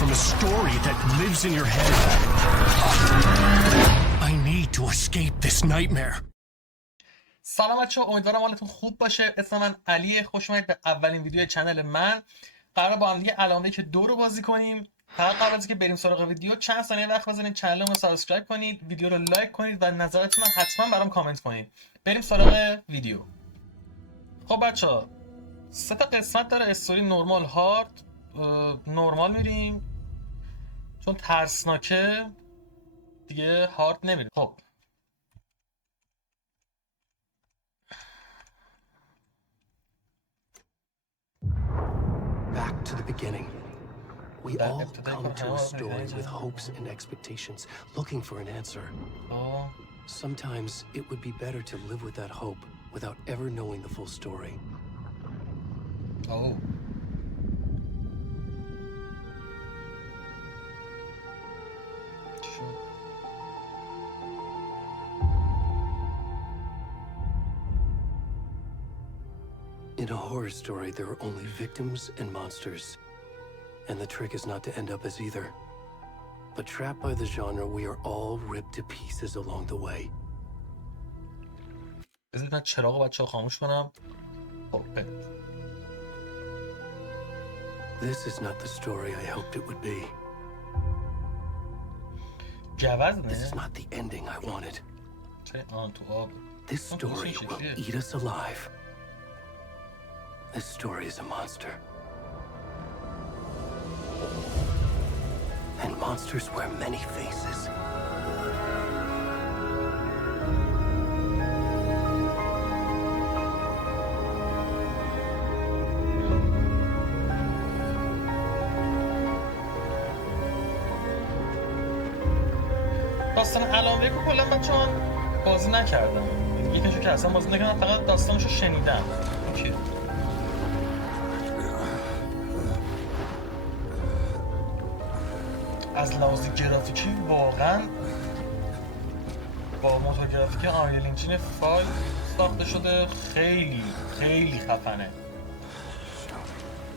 from a story that lives in your head. I need to escape this nightmare. سلام بچه‌ها، امیدوارم حالتون خوب باشه. اسم من علیه. خوش اومدید به اولین ویدیو کانال من. قراره با هم دیگه علامه که 2 رو بازی کنیم. فقط قبل از اینکه بریم سراغ ویدیو چند ثانیه وقت بذارید کانال رو سابسکرایب کنید، ویدیو رو لایک کنید و نظرتون رو حتما برام کامنت کنید. بریم سراغ ویدیو. خب بچه‌ها، 3 تا قسمت داره. استوری، نورمال، هارد. نورمال میریم چون ترسناکه دیگه. هارد نمیریم. خب Back to the beginning. We all come to a story with hopes and expectations, looking for an answer. Sometimes it would be better to live with that hope without ever knowing the full story. Oh. In a horror story, there are only victims and monsters. And the trick is not to end up as either. But trapped by the genre, we are all ripped to pieces along the way. بذارید من چراغ بچه‌ها خاموش کنم. This is not the story I hoped it would be. This is not the ending I wanted. This story will eat us alive. This story is a monster. And monsters wear many faces. داستان علامه که کلا بچه‌ها بازی نکردم. یکیشو که اصلا بازی نکردم، فقط داستانشو شنیدم. اوکی. از لحاظ گرافیکی واقعا با موتور گرافیک آنریل انجین 5 ساخته شده. خیلی خیلی خفنه.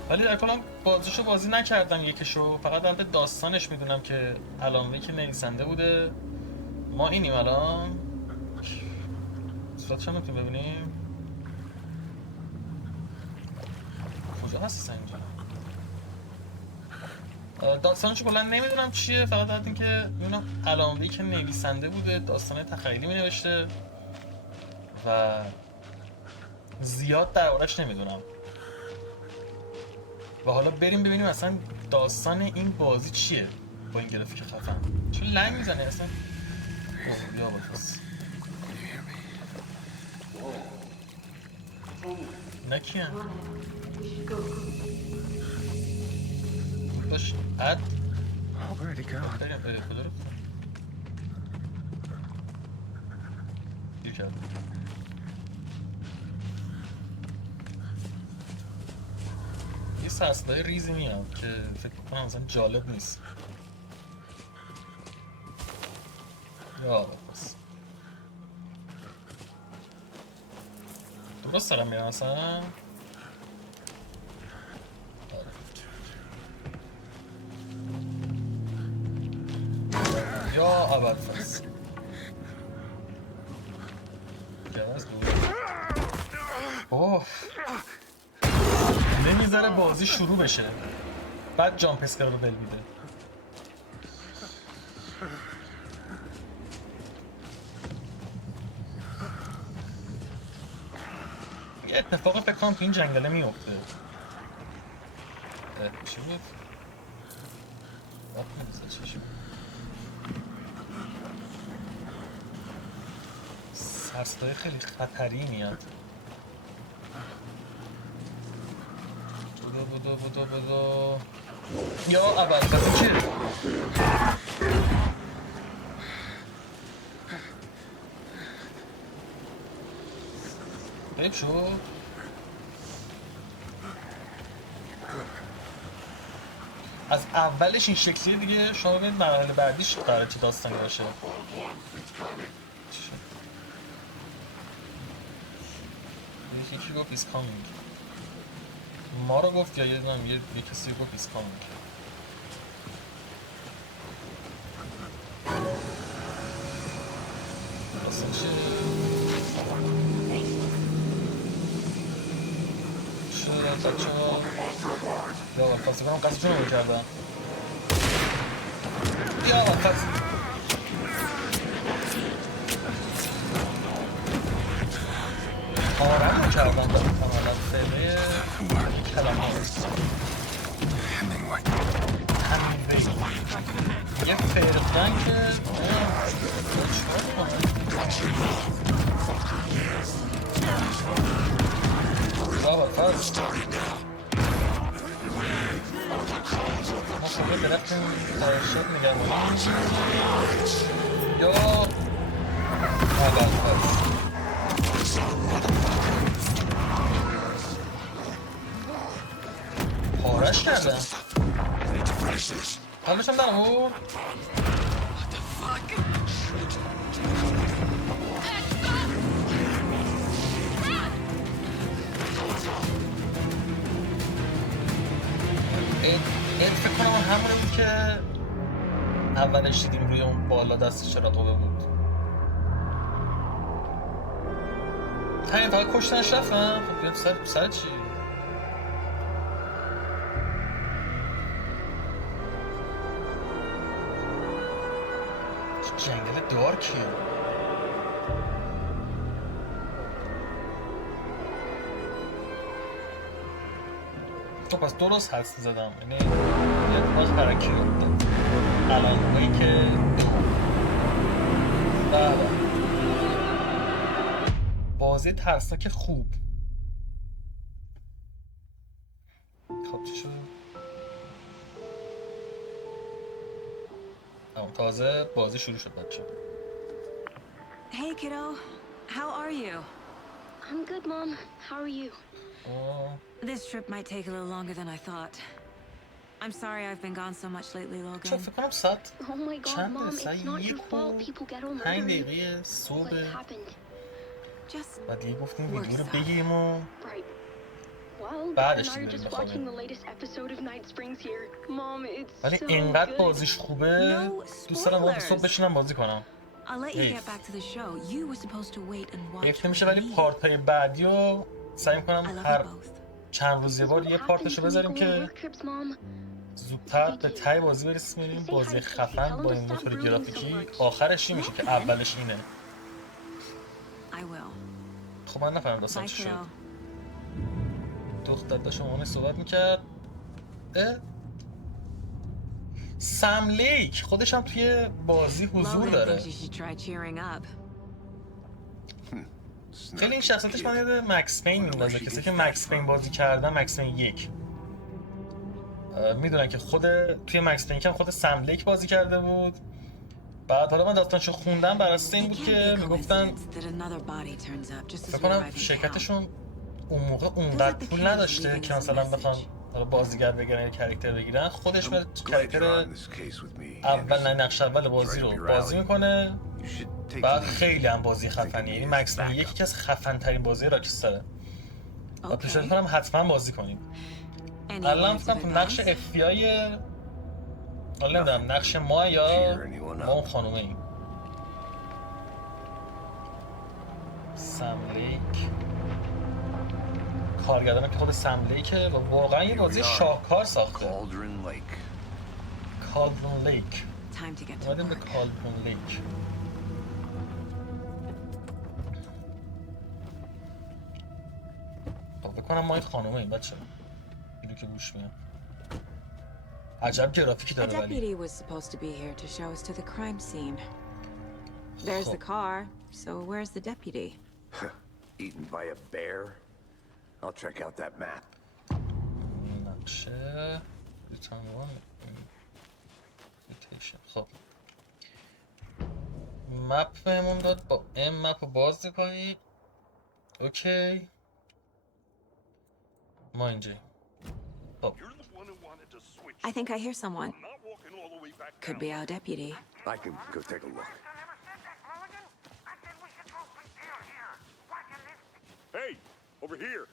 ولی در کل بازیشو بازی نکردم یکیشو، فقط البته داستانش میدونم که علامه که نویسنده بوده. ما اینیم الان صورتش هم میتونیم ببینیم. کجا هست اینجا؟ داستانش کلا نمیدونم چیه، فقط از این که میدونم علامه‌ای که نویسنده بوده داستان تخیلی می نوشته و زیاد دربارش نمیدونم. و حالا بریم ببینیم اصلا داستان این بازی چیه با این گرافیک خفن. چون لنگ میزنه اصلا. یا بس نکیه باش اد دیر کرد. یه سرصدای ریزی میاد که فکر کنم اصلا جالب نیست. یا بس درست دارم میرم اصلا. یا اول فس گرز دور. اوه نمیذاره بازی شروع بشه، بعد جامپ اسکر رو بل میده. یه اتفاق فکر کنم تو این جنگله میفته. چی بود؟ وقت نمیزد چی شد؟ سرصدای خیلی خطری میاد. بودو یا اول فصل چیه؟ حیف شد. از اولش این شکلیه دیگه. شما ببینید مرحله بعدیش قراره چه داستانی باشه. یکی گفت is coming. ما رو گفت یا یه کسی گفت is coming. بچه ها یا اول پاسه کنم قصدشون رو کردم یا اول پس آرم رو کردم به کانالت فعله کلمه همین یه فرقدن که چهار کنم فرست ما خوبه درفتیم ترشت نگرمونیم یا اول فرست پارش کردم قبلش هم دارم او این فکر کنم همونه بود که اولش دیدیم روی اون بالا دست چراغوبه بود همین فقط کشتنش رفتم خب بیاد سر چی؟ جنگل دارکیه تو پس درست حدس زدم یعنی یه باز برکی بوده الان هایی که بله بازی ترسناک خوب خب چی شد؟ تازه بازی شروع شد بچه Hey kiddo, how are you? I'm good, Mom. How are you? This trip might take a little longer than I thought. I'm sorry I've been gone so much lately, Logan. چون فکر کنم ساعت Oh my God, چند Mom, it's not your fault. People get all پنج murdered. دقیقه صبح What happened? Just و دیگه گفتیم ویدیو رو works بگیریم و Right. Well, Dad بعدش and I are دیگه just بخوابیم watching the latest episode of Night Springs here. Mom, it's ولی so اینقدر good. بازیش خوبه دوست دارم وقت صبح بشینم بازی کنم I'll let you get back to the show. You were supposed to wait and watch. حیف نمیشه ولی پارت‌های بعدی رو سعی کنم هر چند روز یه بار یه پارتشو بذاریم که زودتر به ته بازی برسیم بریم بازی خفن با این موتور گرافیکی آخرش این میشه که اولش اینه خب من نفهمم داستان چی شد دختر داشت مامانش صحبت میکرد سم لیک خودش هم توی بازی حضور داره خیلی این شخصیتش من یاد مکس پین میندازه کسی که مکس پین بازی کردن مکس پین 1 میدونن که خود توی مکس پین هم خود سم لیک بازی کرده بود بعد حالا من داستانشو خوندم بر اساس این بود که میگفتن فکر کنم شرکتشون اون موقع اونقدر پول نداشته که مثلا بخوان حالا بازیگر بگیرن یا کاراکتر بگیرن خودش به کاراکتر اول نقش اول بازی رو بازی میکنه بعد خیلی هم بازی خفنیه یعنی مکس پین یکی از خفن ترین بازی راکستاره و پیشنهاد میکنم حتما بازی کنید الان فکرم تو نقش اف بی آی حالا نمیدونم نقش ما یا ما اون خانومه ایم سم لیک کارگردانه که خود سم لیکه و واقعا یه بازی شاهکار ساخته کالدرون لیک اومدیم به کالدرون لیک بکنم ما این خانومه این بچه اینو که گوش میاد عجب گرافیکی داره ولی There's the car, so where's the deputy? Eaten by a bear? I'll check out that map. نقشه خب مپ بهمون داد با ام مپ رو باز کنید اوکی ما اینجا خب I think I hear someone. Could be our deputy. I can go take a look. Hey, over here.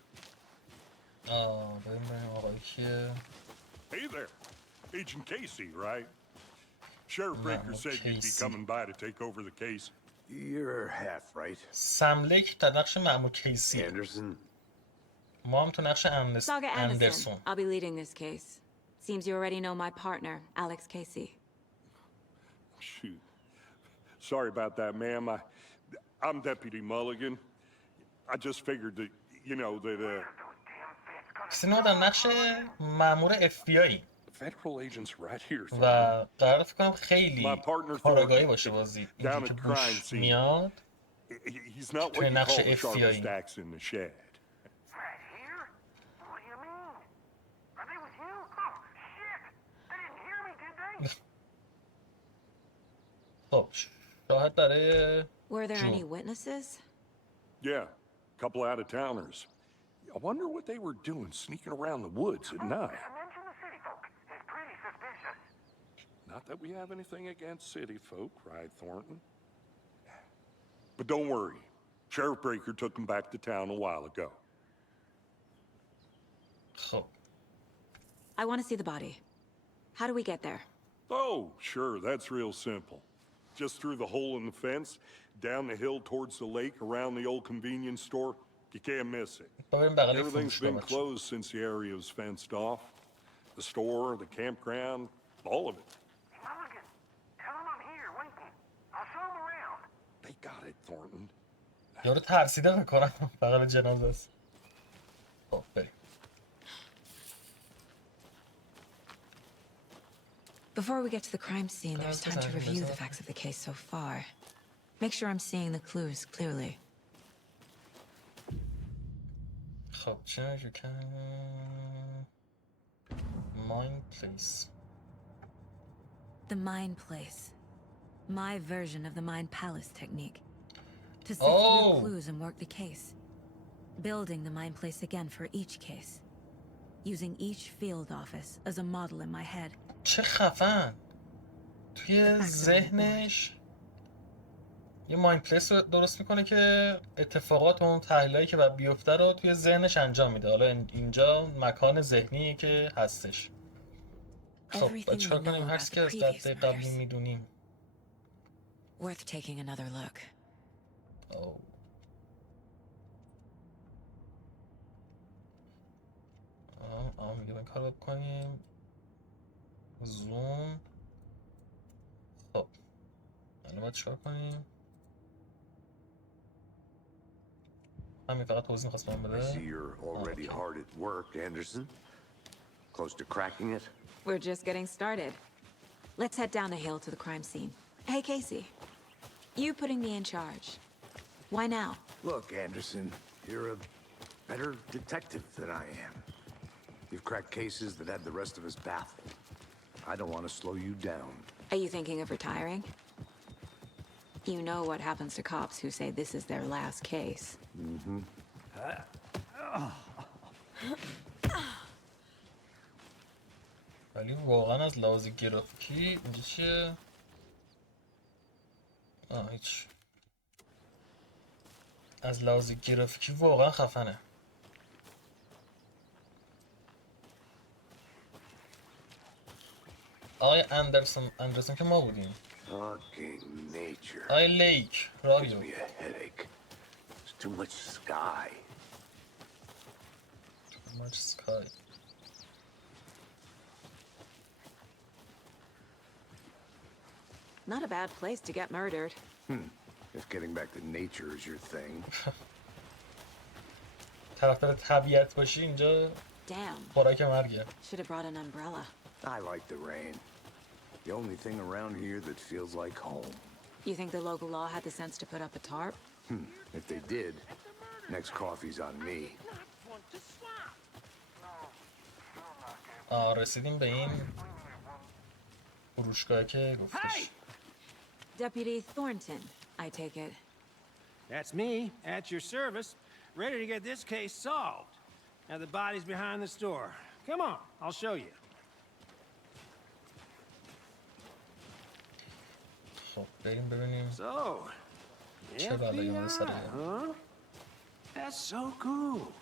Hey there. Agent Casey, right? Sheriff Breaker said you'd be coming by to take over the case. You're half right. سم لیک در نقش مأمور کیسی. Anderson. ما هم تو نقش Saga اندرسون. Anderson. I'll be leading this case. Seems you already know my partner, Alex Casey. Shoot. Sorry about that, ma'am. I'm Deputy Mulligan. I just figured that, you know, that, سینما در نقش مأمور FBI federal agents right here. و قرار فکر کنم خیلی My partner کارآگاهی باشه بازی. down اینجوری که at crime بوش scene. میاد He's not توی what you نقش call the sharpest FBI. axe in the shed. Right here? What do you mean? Are they with you? Oh, shit! They didn't hear me, did they? خب شاهد برای Were there جون. any witnesses? Yeah, couple out-of-towners. I wonder what they were doing sneaking around the woods at night. Mention the city folk. It's pretty suspicious. Not that we have anything against city folk, right, Thornton? But don't worry. Sheriff Breaker took them back to town a while ago. خب I want to see the body. How do we get there? Oh, sure, that's real simple. Just through the hole in the fence, down the hill towards the lake, around the old convenience store. You can't miss it. بریم بغل Everything's فروشگاه been بچه. closed since the area was fenced off. The store, the campground, all of it. Mulligan, tell them I'm here, waiting. I'll show them around. They got it, Thornton. یارو ترسیده میکنم بغل جنازه است. خب بریم. Before we get to the crime scene, there's time to review the facts of the case so far. Make sure I'm seeing the clues clearly. خب چه you can mind place. The mind place. My version of the mind palace technique. To sift through clues and work the case. Building the mind place again for each case. Using each field office as a model in my head. چه خفن توی ذهنش یه مایند پلیس رو درست میکنه که اتفاقات و اون تحلیلایی که باید بیفته رو توی ذهنش انجام میده. حالا اینجا مکان ذهنی که هستش. خب باید چکار کنیم هر چیزی که از دفعه قبلی میدونیم. Worth taking another look. میگه این کار بکنیم زوم. خب الان باید چکار کنیم؟ همین فقط توضیح میخواست بهم بده. I see you're already hard at work, Anderson. Close to cracking it? We're just getting started. Let's head down the hill to the crime scene. Hey, Casey. You putting me in charge. Why now? Look, Anderson, you're a better detective than I am. You've cracked cases that had the rest of us baffled. I don't want to slow you down. Are you thinking of retiring? You know what happens to cops who say this is their last case. Mm-hmm. ولی واقعا از لحاظ گرافیکی اینجا چیه؟ هیچ. از لحاظ گرافیکی واقعا خفنه. آقای اندرسون که ما بودیم. Fucking nature. آقای لیک Gives رادیو. me a headache. There's too much sky. Too much sky. Not a bad place to get murdered. If getting back to nature is your thing. طرفدار طبیعت باشی اینجا Damn. خوراک مرگه. Should have brought an umbrella. I like the rain. The only thing around here that feels like home. You think the local law had the sense to put up a tarp? If they did, next coffee's on me. رسیدیم به این فروشگاه که گفتش. Deputy Thornton, I take it. That's me, at your service, ready to get this case solved. Now the body's behind the store. Come on, I'll show you. خب بریم ببینیم So, چه بلایی اومده سر huh? That's so cool.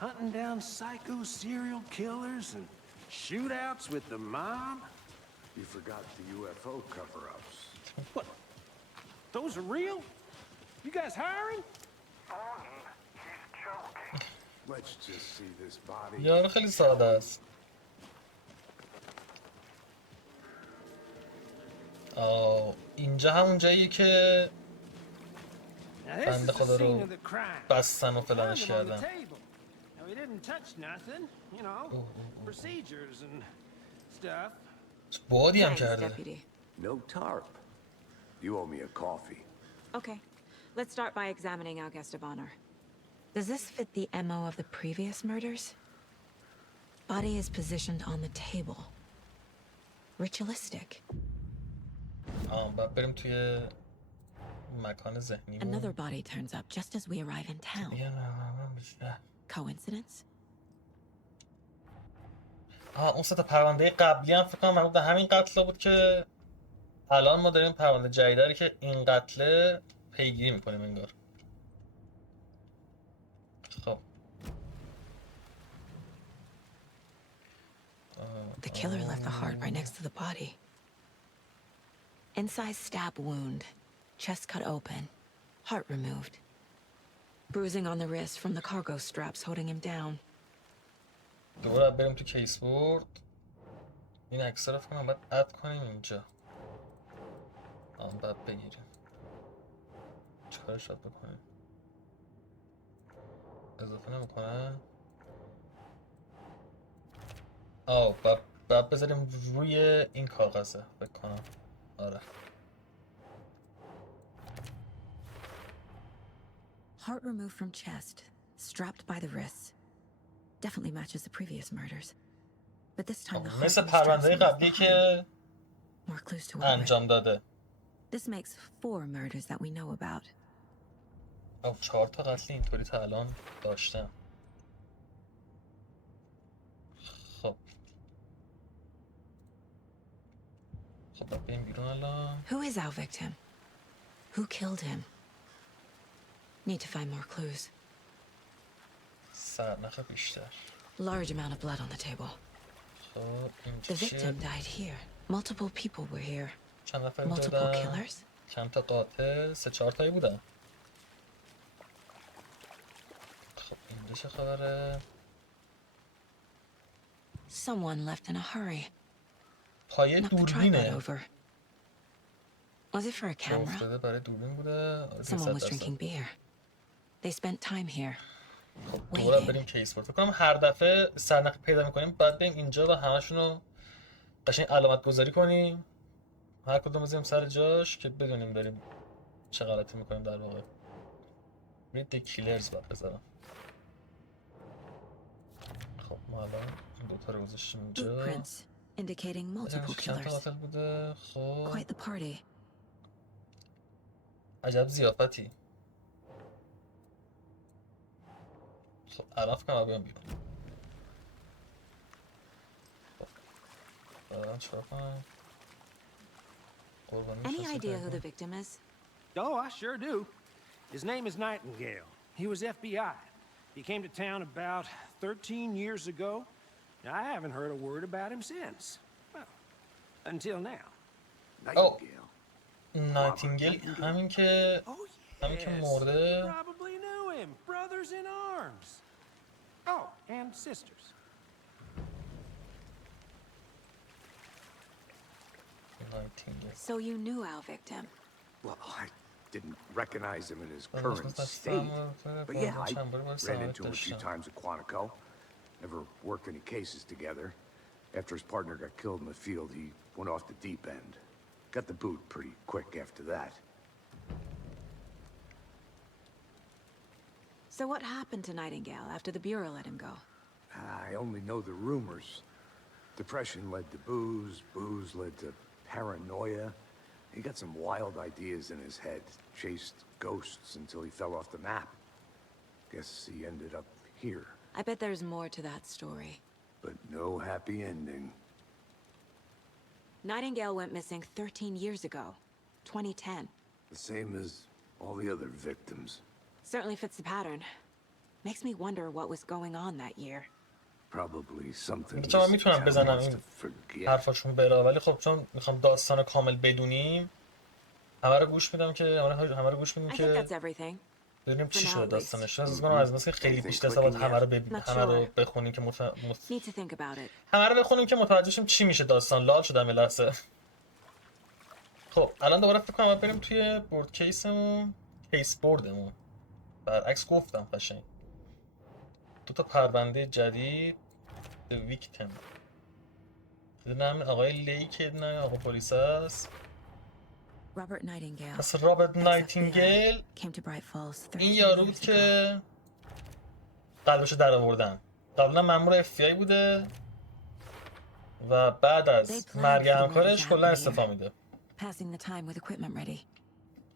Hunting down psycho serial killers and shootouts with the mob. You forgot the UFO cover-ups. What? Those are real? You guys hiring? Let's just see this body. یارو خیلی ساده است. اینجا همون جاییه که بنده خدا رو بستن و فلانش کردن. We didn't touch nothing, you know, procedures and stuff. بادی هم کرده. No tarp. You owe me a coffee. Okay, let's start by examining our guest of honor. Does this fit the MO of the previous murders? Body is positioned on the table. Ritualistic. باید بریم توی مکان ذهنی. Another body turns up just as we arrive in town. Coincidence? اون سه تا پرونده قبلی هم فکر کنم مربوط به همین قتل بود که الان ما داریم پرونده جدیدی که این قتل پیگیری میکنیم انگار. خب The killer left the heart right next to the body. Incised stab wound, chest cut open, heart removed. Bruising on the wrist from the cargo straps holding him down. دوباره بریم تو کیس بورد. این عکس رو فکر کنم باید اد کنیم اینجا. باید بگیریم. چیکارش باید بکنیم؟ اضافه نمیکنه؟ باید بذاریم روی این کاغذه فکر کنم. آره. Heart removed from chest, strapped by the wrists. Definitely matches the previous murders. But this time the heart مثل پرونده قبلی که more clues to انجام داده. This makes 4 murders that we know about. 4 تا قتل اینطوری تا الان داشتم. خب بریم بیرون الان. Who is our victim? Who killed him? Need to find more clues. سرنخ بیشتر. Large amount of blood on the table. خب The victim died here. Multiple people were here. چند نفر Multiple بودن؟ killers? چند تا قاتل؟ 3-4 تایی بودن. خب اینجا چه خبره؟ Someone left in a hurry. پایه Knocked the tripod دوربینه. over. Was it for a camera? افتاده برای دوربین بوده. Someone was drinking beer. They spent time here. خب دوباره بریم کیس بورد. فکر کنم هر دفعه سرنخ پیدا میکنیم بعد بریم اینجا و همشون رو قشنگ علامت گذاری کنیم. هر کدوم بزنیم سر جاش که بدونیم داریم چه غلطی میکنیم در واقع. برید دی کیلرز باید بذارم. خب ما الان این دوتا رو گذاشتیم اینجا. Footprints indicating multiple چند تا killers. قاتل بوده. خب Quite the party. عجب ضیافتی. خب الان فکر کنم بیام بیرون. الان چرا کنم؟ Any idea who the victim is? Oh, I sure do. His name is Nightingale. He was FBI. He came to town about 13 years ago. I haven't heard a word about him since. Well, until now. Nightingale. نایتینگل همین که مرده. You probably knew him. Brothers in arms. Oh, and sisters. So you knew our victim. Well, I didn't recognize him in his current state. But yeah, I ran into him a few times at Quantico. Never worked any cases together. After his partner got killed in the field, he went off the deep end. Got the boot pretty quick after that. So what happened to Nightingale after the Bureau let him go? I only know the rumors. Depression led to booze, booze led to paranoia. He got some wild ideas in his head, chased ghosts until he fell off the map. Guess he ended up here. I bet there's more to that story. But no happy ending. Nightingale went missing 13 years ago, 2010. The same as all the other victims. Certainly fits the pattern. Makes me wonder what was going on that year. Probably something this چرا میتونم town بزنم wants این to forget. حرفاشون بره ولی خب چون میخوام داستان کامل بدونیم همه رو گوش میدم که I think that's everything. ببینیم چی شده داستانش. از اون از مثلا خیلی بیشتر سواد همه رو بخونیم که همه رو بخونیم که متوجه شیم چی میشه داستان. لال شدم یه لحظه. خب الان دوباره فکر کنم بریم توی بورد کیسمون، کیس بوردمون. برعکس گفتم قشنگ. دو تا پرونده جدید ویکتیم. دیدم آقای لیک، نه آقا پلیس است. پس رابرت نایتینگل این یارو بود که قلبشو در آوردن. قبلا مأمور FBI بوده و بعد از مرگ همکارش کلا استعفا میده.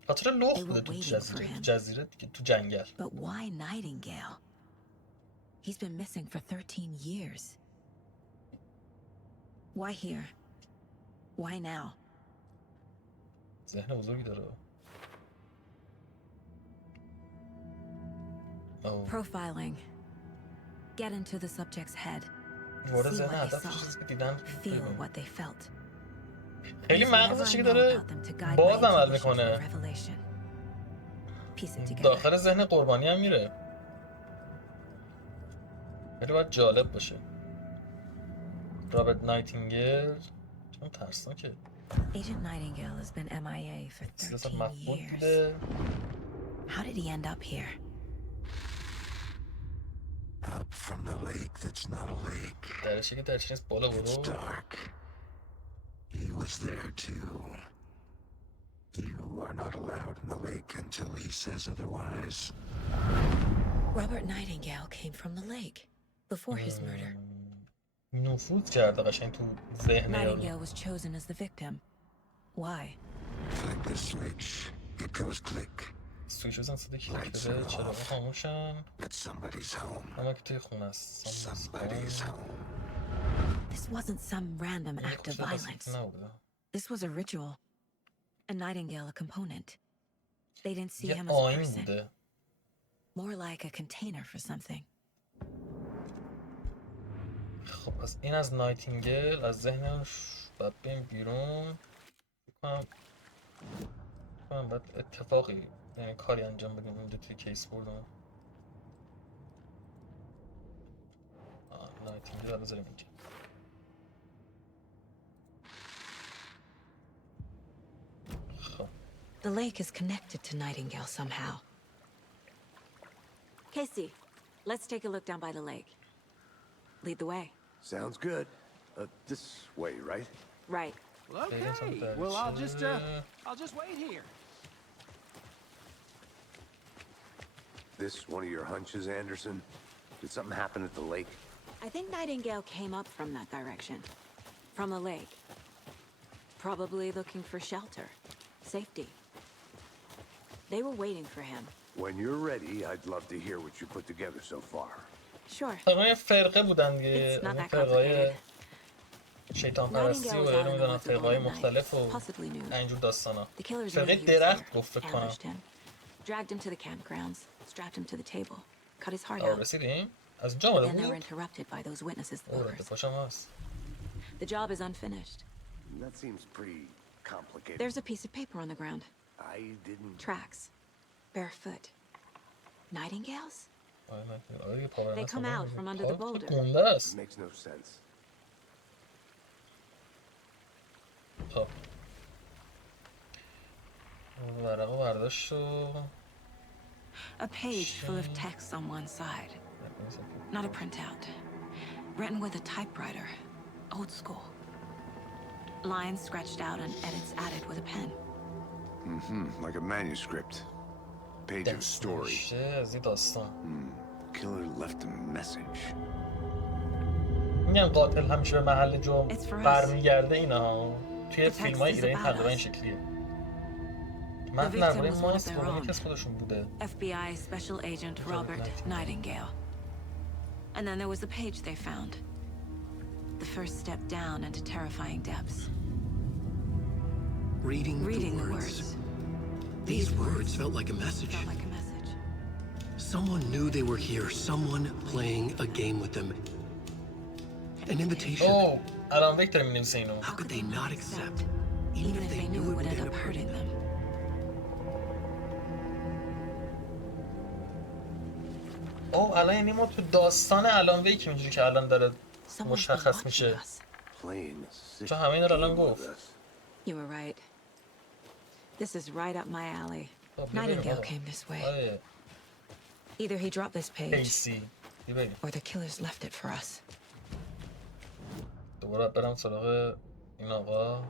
خاطر لخت بوده تو جزیره دیگه، تو جنگل. He's been missing for 13 years. Why here? Why now? ذهن بزرگی داره. Profiling. Get into the subject's head. وارد ذهن هدفش چیزی که دیدن. Feel what they felt. خیلی مغزش که داره باز عمل میکنه. داخل ذهن قربانی هم میره. خیلی باید جالب باشه. رابرت نایتینگل چون ترسناکه. Agent Nightingale has been MIA for 13 years. How did he end up here? Up from the lake that's not a lake. درشی که درشی نیست بالا برو. It's dark. He was there too. You are not allowed in the lake until he says otherwise. Robert Nightingale came from the lake before his murder. نفوذ کرده قشنگ تو ذهن یارو. Nightingale was chosen as the victim. Why? Click the switch. It goes click. سویچ بزن صدا کلیک بده. چراغا خاموشن. But somebody's home. اما که توی خونه است. Somebody's home. This wasn't some random act of violence. This was a ritual. A Nightingale a component. They didn't see him as a person. More like a container for something. خب پس این از نایتینگل از ذهنش باید بریم بیرون. فکر کنم باید اتفاقی یعنی کاری انجام بدیم اینجا توی کیس بوردمون. نایتینگل رو بذاریم اینجا. خب The lake is connected to Nightingale somehow. Casey, let's take a look down by the lake. Lead the way. Sounds good. This way, right? Right. Well, okay. Well, I'll just wait here. This one of your hunches, Anderson? Did something happen at the lake? I think Nightingale came up from that direction. From the lake. Probably looking for shelter. Safety. They were waiting for him. When you're ready, I'd love to hear what you put together so far. Sure. تقریبا فرقه بودن دیگه. فرقای شیطان پرستی و نمیدونم فرقای مختلف و اینجور داستانا. فرقه درخت گفت فکر کنم. Dragged him to the campgrounds, strapped him to the table, cut his heart out. رسیدیم؟ از اینجا آمده Then they were بود؟ interrupted by those witnesses, the bookers. پاشم هست. The job is unfinished. That seems pretty complicated. There's a piece of paper on the ground. I didn't... Tracks. Barefoot. Nightingales? They come out from under the boulder. Makes no sense. خب ورقه برداشت و A page full of text on one side. Not a printout. Written with a typewriter. Old school. Lines scratched out and edits added with a pen. Like a manuscript. Page of story. Killer left a message. میگن قاتل همیشه به محل جرم برمیگرده اینا. توی فیلم‌های ایرانی تقریبا این شکلیه. من درباره ماست کدومی کس خودشون بوده. FBI Special Agent Robert Nightingale. And then there was the page they found. The first step down into terrifying depths. Reading the words. These words felt like a message. Someone knew they were here. Someone playing a game with them. An invitation. Oh, الان ویکتور می‌نویسه اینو. How could they not accept? Even if they knew it would end up hurting them. او الان یعنی ما تو داستان الان وی که اینجوری که الان داره مشخص میشه چون همه اینا رو الان گفت. You were right. This is right up my alley. Nightingale came this way. Either he dropped this page or the killers left it for us. دوباره برم سراغ این آقا.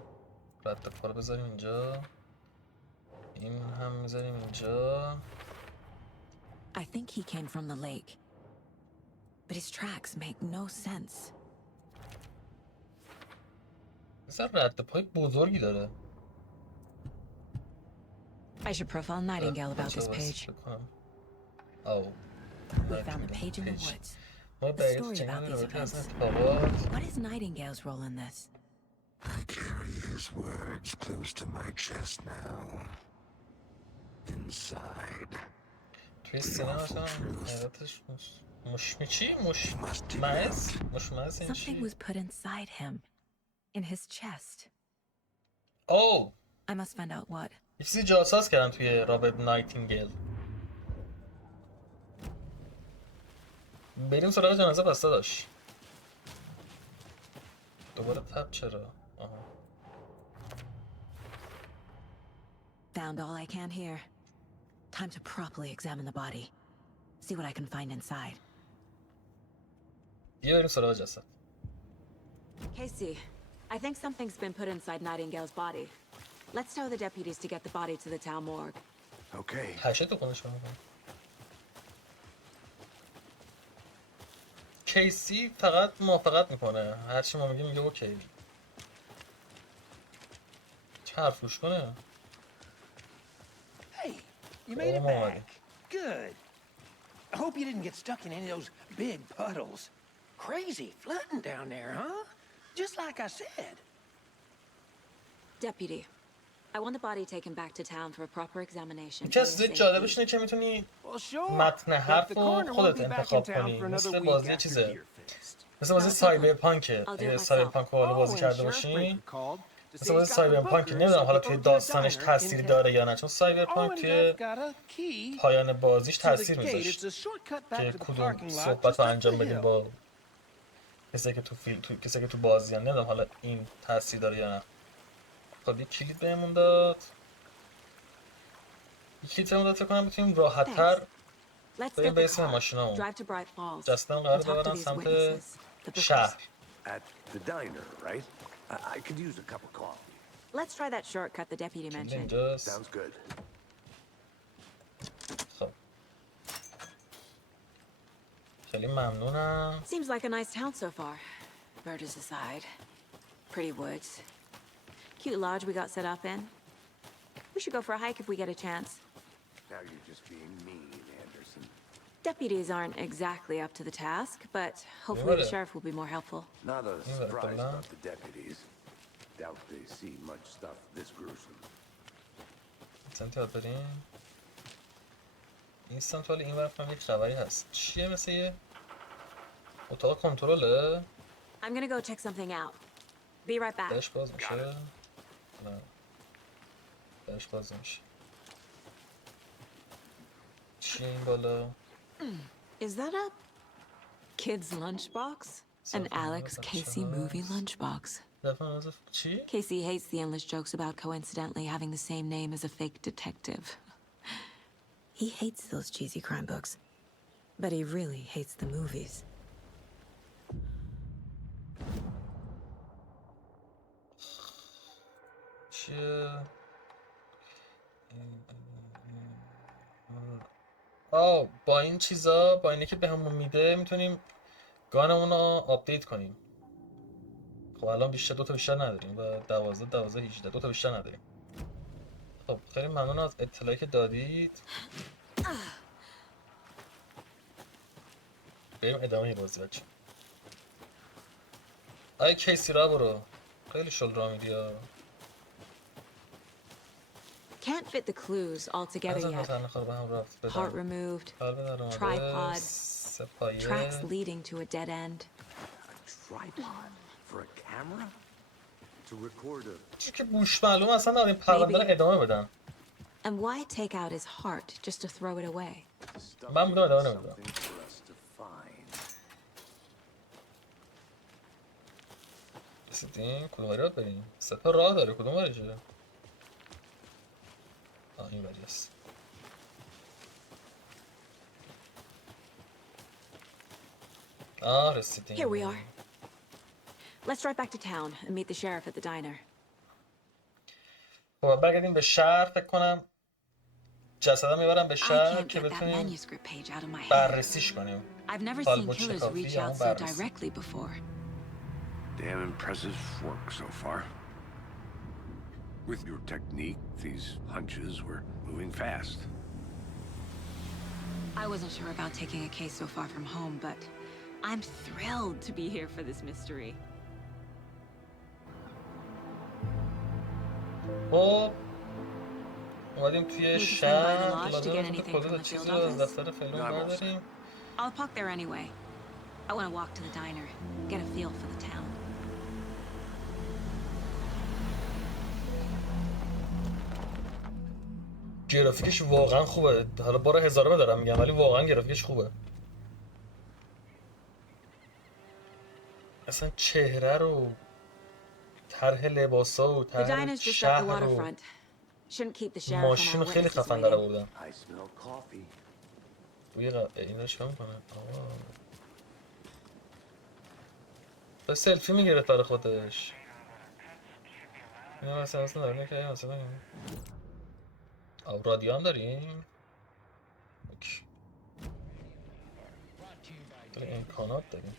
رد پا بذاریم اینجا. این هم میذاریم اینجا. I think he came from the lake. But his tracks make no sense. مثلا رد پای بزرگی داره. I should profile Nightingale about this page. Oh. We found a page in the woods. A story about these events. What is Nightingale's role in this? I carry his words close to my chest now. Inside. توی سینه مثلا حیاتش Something was put inside him. In his chest. Oh. I must find out what. یه چیزی جاساز کردن توی رابرت نایتینگل. بریم سراغ جنازه پس داداش. دوباره تب چرا؟ آها. Found all I can here. Time to properly examine the body. See what I can find inside. یه بریم سراغ جسد. Casey, I think something's been put inside Nightingale's body. Let's tell the deputies to get the body to the town morgue. Okay. هشت خونش رو میکنم. کیسی فقط موافقت میکنه. هرچی ما میگیم میگه اوکی. چه حرف گوش کنه؟ Hey, you made it back. Good. I hope you didn't get stuck in any of those big puddles. Crazy flooding down there, huh? Just like I said. Deputy, I want the body taken back to town for a proper examination. یکی از چیزای جالبش اینه که میتونی متن حرف رو خودت انتخاب کنی. مثل بازی چیزه. مثل بازی سایبرپانکه. اگه سایبرپانک رو حالا بازی کرده باشین. مثل بازی سایبرپانک نمیدونم حالا توی داستانش تأثیری داره یا نه. چون سایبرپانک توی پایان بازیش تأثیر میذاشت. که کدوم صحبت رو انجام بدیم با کسی که کسی که تو بازی هم نمیدونم حالا این تأثیر داره یا نه. خب یک کلید بهمون داد. یک کلید بهمون داد فکر کنم بتونیم راحت تر بریم به اسم ماشینامون. جسدم قرار ببرن سمت شهر. At the diner, right? I could use a cup of coffee. Let's try that shortcut the deputy mentioned. Sounds good. خب. خیلی ممنونم. Seems like a nice town so far. Murders aside. Pretty woods. Cute lodge we got set up in. We should go for a hike if we get a chance. Now you're just being mean, Anderson. Deputies aren't exactly up to the task, but hopefully the sheriff will be more helpful. Not a surprise about the deputies. Doubt they see much stuff this gruesome. سمت یاد بریم. این سمت ولی این برفم یک خبری هست. چیه مثل یه اتاق کنترله؟ I'm gonna go check something out. Be right back. درش باز میشه؟ نه. درش باز میشه. چیه این بالا؟ Is that a kid's lunchbox? An Alex Casey movie lunchbox. Casey hates the endless jokes about coincidentally having the same name as a fake detective. He hates those cheesy crime books, but he really hates the movies. با این چیزا با اینه که بهمون میده میتونیم گانمون رو آپدیت کنیم. خب الان بیشتر دو تا بیشتر نداریم و 12 18 دو تا بیشتر نداریم. خب خیلی ممنون از اطلاعی که دادید. بریم ادامه بازی بچه. آی کیسی را برو. خیلی شل را میدی ها. Can't fit the clues all together yet. Part removed, tripod, tracks leading to a dead end. A tripod for a camera? To record a... چی که بوش معلوم اصلا داریم پرونده رو ادامه بدن. And why take out his heart just to throw it away? من بودم ادامه نمیدم. رسیدیم؟ کدوم وری بریم؟ 3 تا راه داره، کدوم وری جره؟ این وری است. رسیدیم. Here we are. Let's drive back to town and meet the sheriff at the diner. خب برگردیم به شهر. فکر کنم جسدم میبرم به شهر که بتونیم بررسیش کنیم. I've never حال seen بود چه killers کافی reach یا out اون so بررسی. directly before. Damn impressive work so far. With your technique, these hunches were moving fast. I wasn't sure about taking a case so far from home, but I'm thrilled to be here for this mystery. خب اومدیم توی شهر. لازم بود کد چیز رو از دفتر فعلون برداریم. I'll park there anyway. I want to walk to the diner, get a feel for the town. گرافیکش واقعا خوبه. حالا بار هزارمه دارم میگم ولی واقعا گرافیکش خوبه. اصلا چهره رو، طرح لباسا و طرح شهر رو، ماشین رو خیلی خفن در آوردن. این رو چیکار میکنه؟ به سلفی میگرفت برای خودش. اینا مثلا داریم که مثلا رادیو هم داریم. امکانات داریم.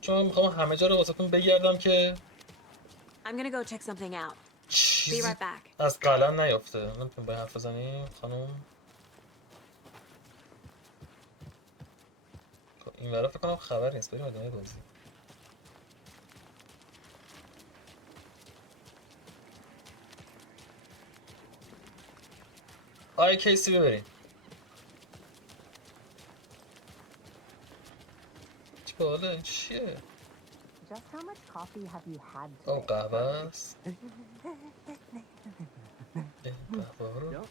چون میخوام همه جا رو واسهتون بگردم که چیزی از قلم نیافته. نمیتونیم باید حرف بزنیم خانم؟ این ورا فکر کنم خبر نیست. بریم ادامه بازی. کیسی ببریم. چه باله این چیه؟ قهوه است. قهوه رو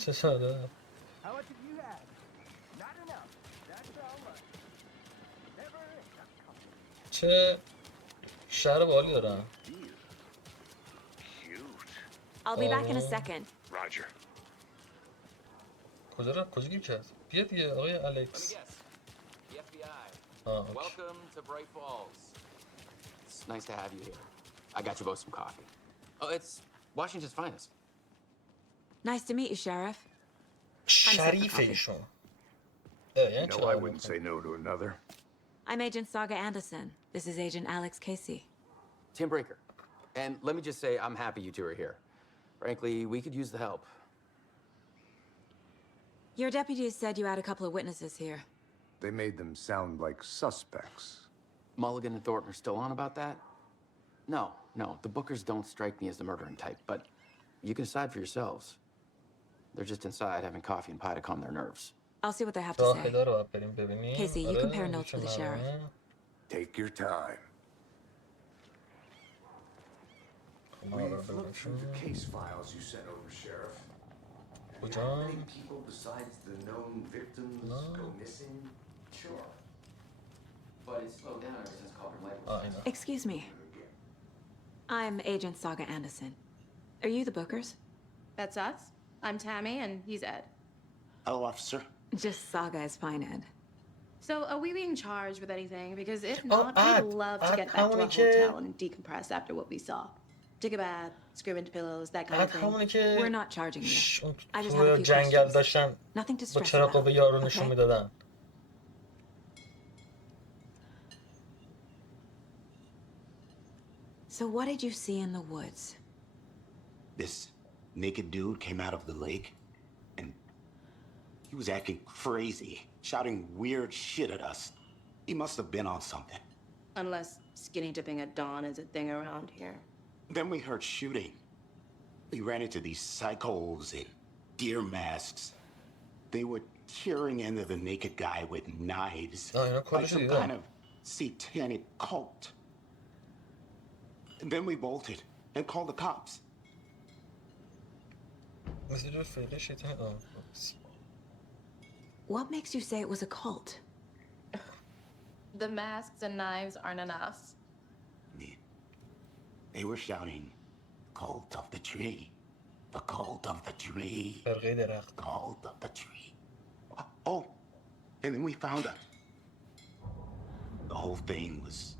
چه شده؟ چه شهر بالی دارن. I'll be back in a second. Roger. کجا گیر کرد؟ بیا دیگه آقای الکس. Welcome to Bright Falls. It's nice to have you here. I got you both some coffee. Oh, it's Washington's finest. Nice to meet you, Sheriff. شریف ایشون. No, I wouldn't say no to another. I'm Agent Saga Anderson. This is Agent Alex Casey. Tim Breaker. And let me just say, I'm happy you two are here. Frankly, we could use the help. Your deputies said you had a couple of witnesses here. They made them sound like suspects. Mulligan and Thornton are still on about that? No. The Bookers don't strike me as the murdering type, but you can decide for yourselves. They're just inside having coffee and pie to calm their nerves. I'll see what they have to say. Casey, you compare notes with the sheriff. Take your time. We've looked through the case files you sent over, Sheriff. How many people besides the known victims go missing? Sure. But it's slowed down ever since Calder Light. Excuse me. I'm Agent Saga Anderson. Are you the Bookers? That's us. I'm Tammy and he's Ed. Hello, officer. Just Saga is fine, Ed. So are we being charged with anything? Because if not, we'd love to get back to our hotel and decompress after what we saw. Take a bath, scream into pillows, that kind of thing. We're not charging you. I just have a few questions. Nothing to stress about, okay? So what did you see in the woods? This naked dude came out of the lake, and he was acting crazy, shouting weird shit at us. He must have been on something. Unless skinny dipping at dawn is a thing around here. Then we heard shooting. We ran into these psychos in deer masks. They were tearing into the naked guy with knives, like some kind of satanic cult. And then we bolted and called the cops. What makes you say it was a cult? The masks and knives aren't enough. They were shouting, "Cult of the tree, the cult of the tree, cult of the tree." Oh, and then we found out. The whole thing was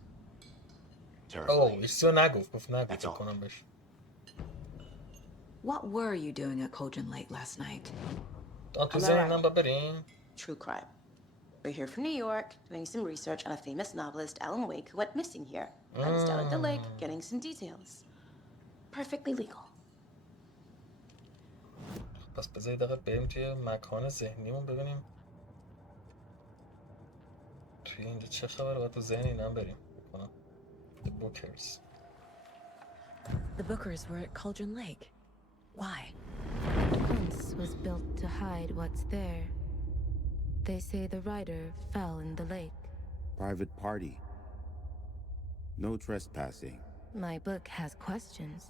terrifying. That's all. What were you doing at Cauldron Lake last night? True crime. We're here from New York, doing some research on a famous novelist, Alan Wake, who went missing here. I was down at the lake, getting some details. Perfectly legal. پس بذارید دقیقه بریم توی مکان ذهنیمون ببینیم توی اینجا چه خبره. باید تو ذهن اینم بریم بکنم. The Bookers. The Bookers were at Cauldron Lake. Why? The fence was built to hide what's there. They say the writer fell in the lake. Private party. No trespassing. My book has questions.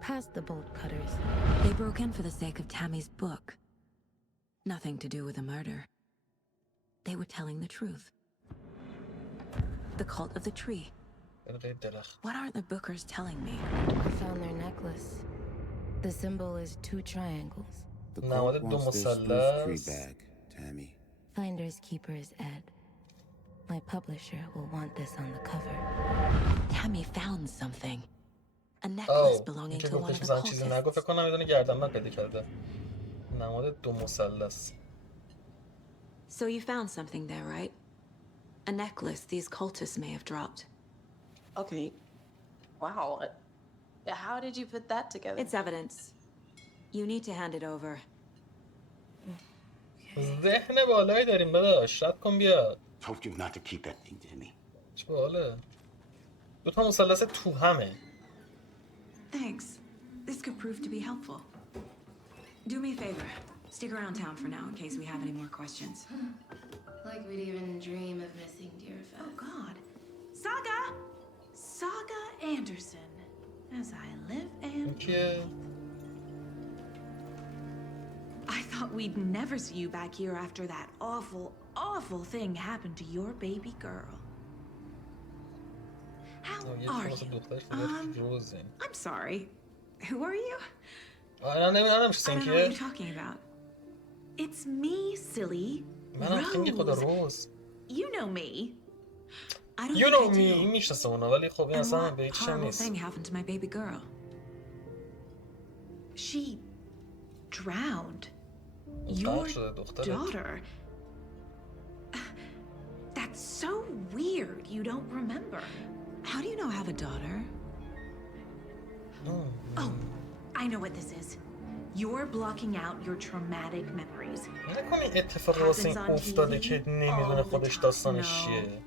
Past the bolt cutters. They broke in for the sake of Tammy's book. Nothing to do with a murder. They were telling the truth. The cult of the tree. What are the Bookers telling me? I found their necklace. The symbol is 2 triangles. The cult wants their spruce tree bag, Tammy. Finders keepers, Ed. My publisher will want this on the cover. Tammy found something. A necklace belonging to one of the cultists. فکر کنم میدونه گردنبند پیدا کرده. نماد 2 مثلث. So you found something there, right? A necklace these cultists may have dropped. Okay. Wow. How did you put that together? It's evidence. You need to hand it over. ذهن بالایی داریم داداش. رد کن بیاد. Told you not to keep that thing to me. چه باله. 2 تا مثلث تو همه. Thanks. This could prove to be helpful. Do me a favor. Stick around town for now in case we have any more questions. Like we'd even dream of missing Deerfest. Oh God. Saga! Saga Anderson. As I live and... I thought we'd never see you back here after that awful, awful thing happened to your baby girl. How are you? I'm sorry. Who are you? I don't know what you're talking about. It's me, silly. Rose. You know me. I don't know me. میشناسه اونا ولی خب این اصلا به هیچ چیزی نیست. Thing happened to my baby girl. She drowned. Your daughter. That's so weird. You don't remember. How do you know I have a daughter? Oh, I know what this is. You're blocking out your traumatic memories. نکنی اتفاق واسه این افتاده که نمیدونه خودش داستانش چیه.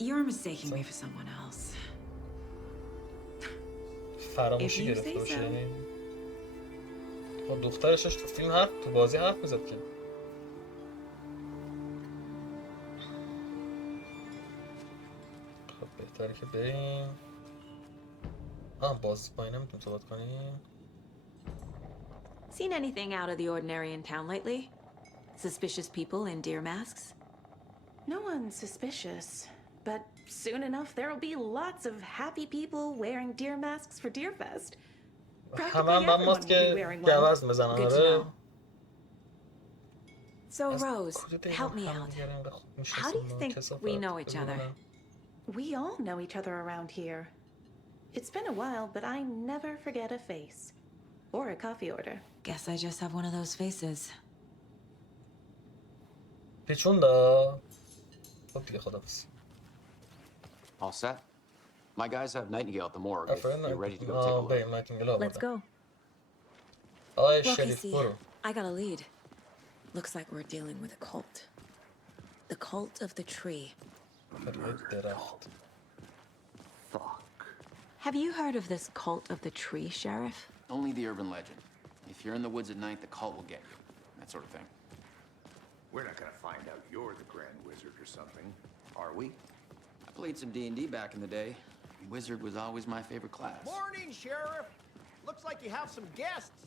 You're mistaking me for someone else. فراموشی گرفته باشه یعنی. خب دخترش تو فیلم تو بازی حرف میزد که. خب بهتره که بریم. باز با این نمیتونیم صحبت کنیم. Seen anything out of the ordinary in town lately? Suspicious people in deer masks? No one's suspicious, but soon enough there'll be lots of happy people wearing deer masks for Deerfest. Practically everyone will be wearing one. Good to know. So Rose, help me out. How do you think we know each other? We all know each other around here. It's been a while, but I never forget a face. Or a coffee order. Guess I just have one of those faces. All set? My guys have Nightingale at the morgue. If you're ready to go take a look. Let's go. Okay, see, I got a lead. Looks like we're dealing with a cult. The cult of the tree. Fuck. Have you heard of this cult of the tree, Sheriff? Only the urban legend. If you're in the woods at night, the cult will get you. That sort of thing. We're not gonna find out you're the Grand Wizard or something, are we? I played some D&D back in the day. Wizard was always my favorite class. Morning, Sheriff. Looks like you have some guests.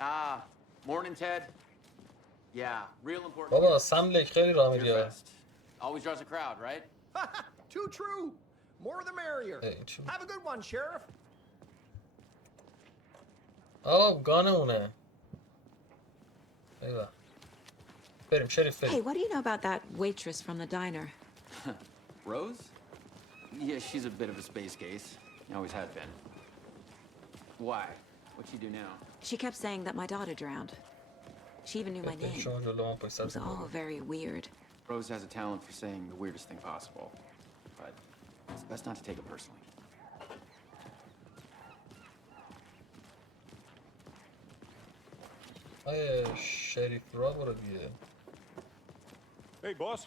Ah, morning, Ted. Yeah, real important. بابا سملک خیلی راه میره. Always draws a crowd, right? Too true. More the merrier. Have a good one, Sheriff. آه گانمونه. ایوه. بریم شریف بریم. Hey, what do you know about that waitress from the diner? Rose? Yeah, she's a bit of a space case. Always has been. Why? What'd she do now? She kept saying that my daughter drowned. She even knew my name. It was all very weird. Rose has a talent for saying the weirdest thing possible. But it's best not to take it personally. شریف را برو دیگه. Hey, boss.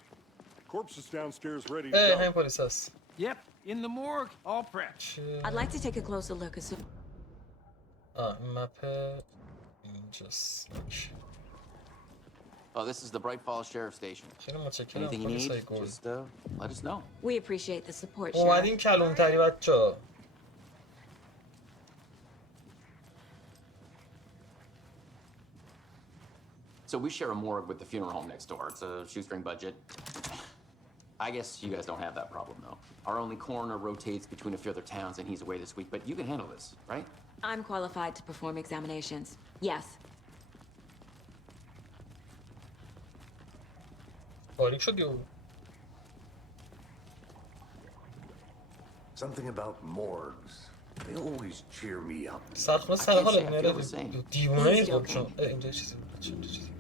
Corpse is downstairs ready to Hey, go. همین پلیس هست. Yep, in the morgue, all prepped. I'd like to take a closer look as soon. این مپ اینجاست. Oh, this is the Bright Falls Sheriff Station. خیلی متشکرم Anything you پلیس need, های گل. just let us know. We appreciate the support, اومدیم Sheriff. کلونتری بچه‌ها. So we share a morgue with the funeral home next door. It's a shoestring budget. I guess you guys don't have that problem, though. Our only coroner rotates between a few other towns, and he's away this week. But you can handle this, right? I'm qualified to perform examinations. Yes. باریک شد یهو. Something about morgues. They always cheer me up. سرخونه سر حال میاره دیوونه ای خود شما. اینجا چیزی بود. اینجا چیزی بود.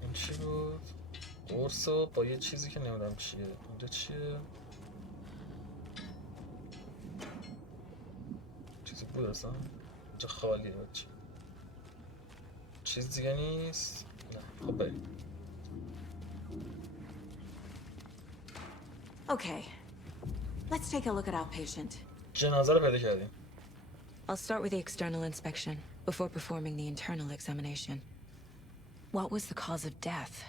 این چی بود؟ قرصو با یه چیزی که نمیدونم چیه. اینجا چیه؟ چیزی بود اصلا؟ اینجا خالیه بچه. چیز دیگه نیست؟ نه خب بریم. Okay. Let's take a look at our patient. جنازه رو پیدا کردیم. I'll start with the external inspection before performing the internal examination. What was the cause of death?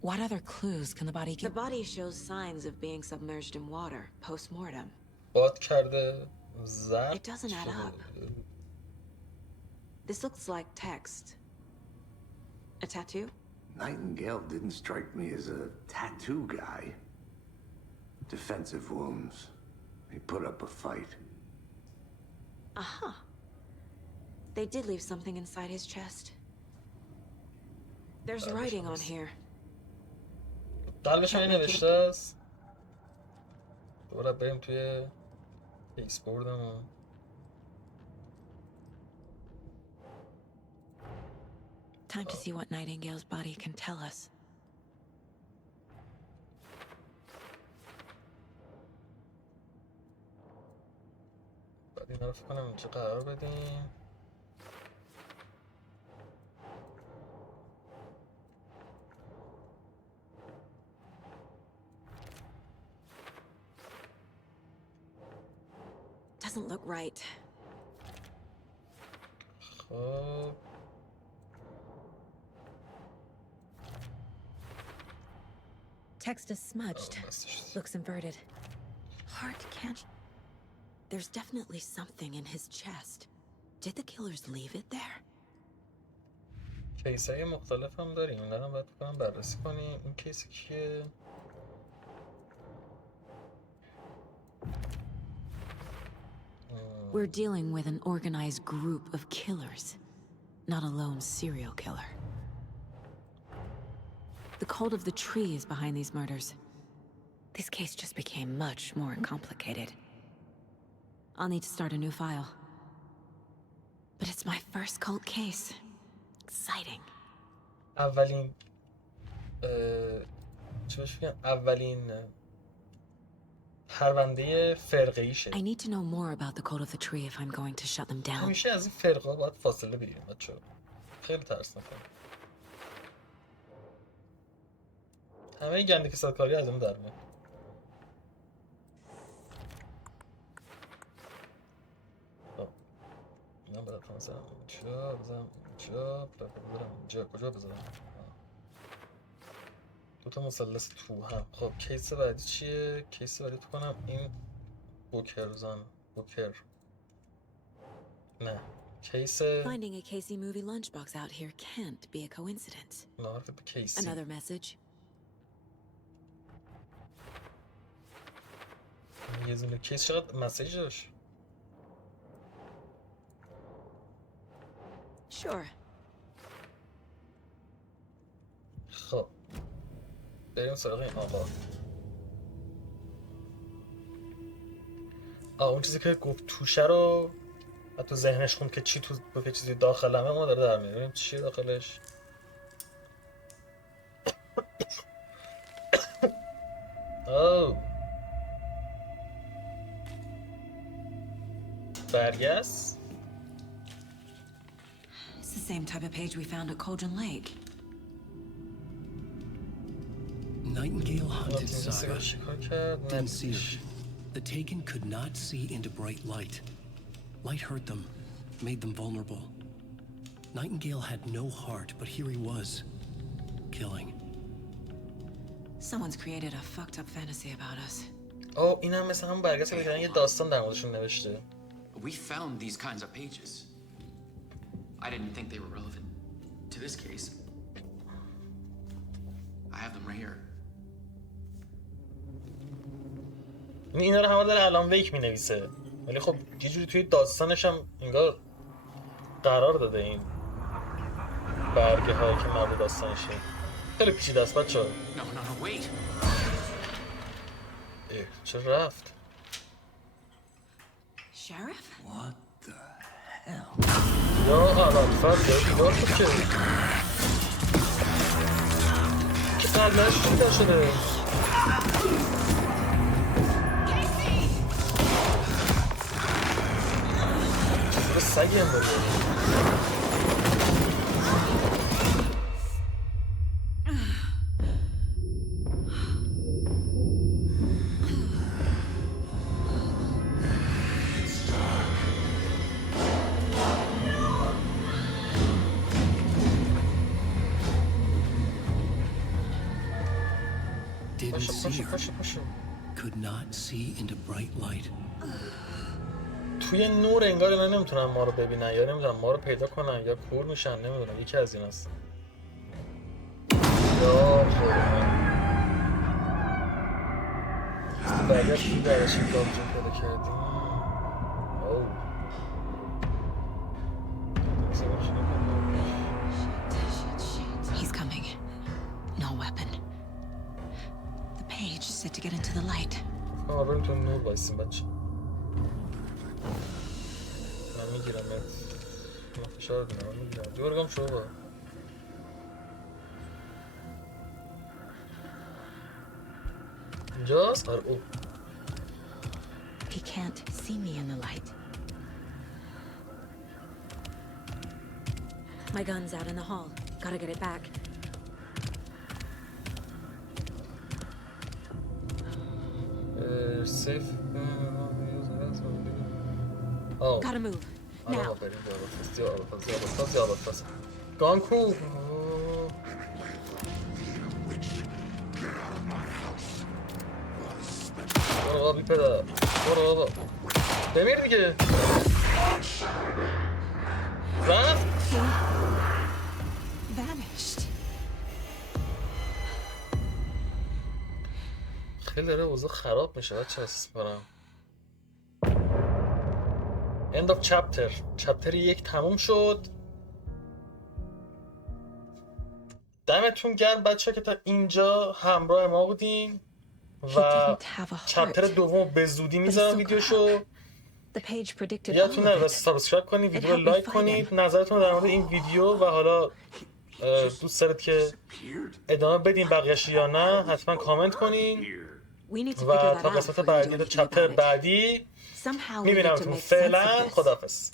What other clues can the body give? The body shows signs of being submerged in water post-mortem. باد کرده زرد. It doesn't add up. This looks like text. A tattoo? Nightingale didn't strike me as a tattoo guy. Defensive wounds. He put up a fight. Aha. They did leave something inside his chest. There's writing on here. قلبش هم نوشته است. دوباره بریم توی کیس بوردمون. Time to see what Nightingale's body can tell us. بعد این رو فکر کنم اینجا قرار بدیم. Doesn't look right. خب Text is smudged. Looks inverted. Heart can't. There's definitely something in his chest. Did the killers leave it there? کیس های مختلف هم داریم. این هم باید کنم بررسی کنیم. این کیس کیه؟ We're dealing with an organized group of killers, not a lone serial killer. The cult of the tree is behind these murders. This case just became much more complicated. I'll need to start a new file. But it's my first cult case. Exciting. اولین چی بهش میگن؟ اولین پرونده فرقه‌ایشه. I need to know more about the cult of the tree if I'm going to shut them down. همیشه از این فرقه باید فاصله بگیریم بچه‌ها. خیلی ترسناکه. همه گنده کسادکاری از اون در میاد. خب اینا باید مثلا اینجا بزنم اینجا کجا بزنم؟ دوتا مثلث تو هم. خب کیس بعدی چیه؟ کیس بعدی تو کنم این بوکر نه کیس Finding a Casey movie lunchbox out here can't be a coincidence. Another message. یه دونه کیس چقدر مسیج داشت. Sure. خب بریم سراغ این آقا. اون چیزی که گفت توشه رو تو ذهنش خوند که چی تو که چیزی داخلمه ما داره در میاریم. ببینیم چیه داخلش. برگست. It's the same type of page we found at Cauldron Lake. Nightingale hunted Saga. Didn't see her. The Taken could not see into bright light. Light hurt them, made them vulnerable. Nightingale had no heart, but here he was, killing. Someone's created a fucked up fantasy about us. این هم مثل همون برگشت که یه داستان در موردشون نوشته. We found these kinds of pages. I didn't think they were relevant to this case. I have them right here. اینا رو همه داره الان ویک می‌نویسه. ولی خب یه جوری توی داستانش هم انگار قرار داده این برگه هایی که مربوط داستانشه. خیلی پیچیده است بچه‌ها. No, wait. چرا رفت؟ Sheriff? What the hell? یا فرد یا دیوار شد که قلبش جدا شده. چطور سگی هم داره. Could not see into bright light. توی نور انگار اینا نمیتونن ما رو ببینن یا نمیتونن ما رو پیدا کنن یا کور میشن نمیدونم یکی از این هست. یا برگشت توی درش این کار جو پیدا کردیم. He's coming. No weapon. The page said to get into the light. بریم تو نور بایستیم بچه. من میگیرم من فشار دونم من میگیرم دیوارگام شروع با اینجاست؟ آره او He can't see me in the light. My gun's out in the hall. Gotta get it back. Safe. Gotta move. Now. Gone cool. برو بابا بی پدر. برو بابا. بمیر دیگه. رفت. Vanished. خیلی داره اوضاع خراب میشه بچه احساس میکنم. End of chapter. چپتر 1 تموم شد. دمتون گرم بچه که تا اینجا همراه ما بودین و چپتر دوم به زودی میذارم ویدیوشو. یادتون نره سابسکرایب کنید، ویدیو رو لایک کنید، نظرتون در مورد این ویدیو و حالا دوست دارید که ادامه بدین بقیه‌اش یا نه حتما کامنت کنین و تا قسمت بعدی تا چپتر بعدی میبینمتون. فعلا خداحافظ.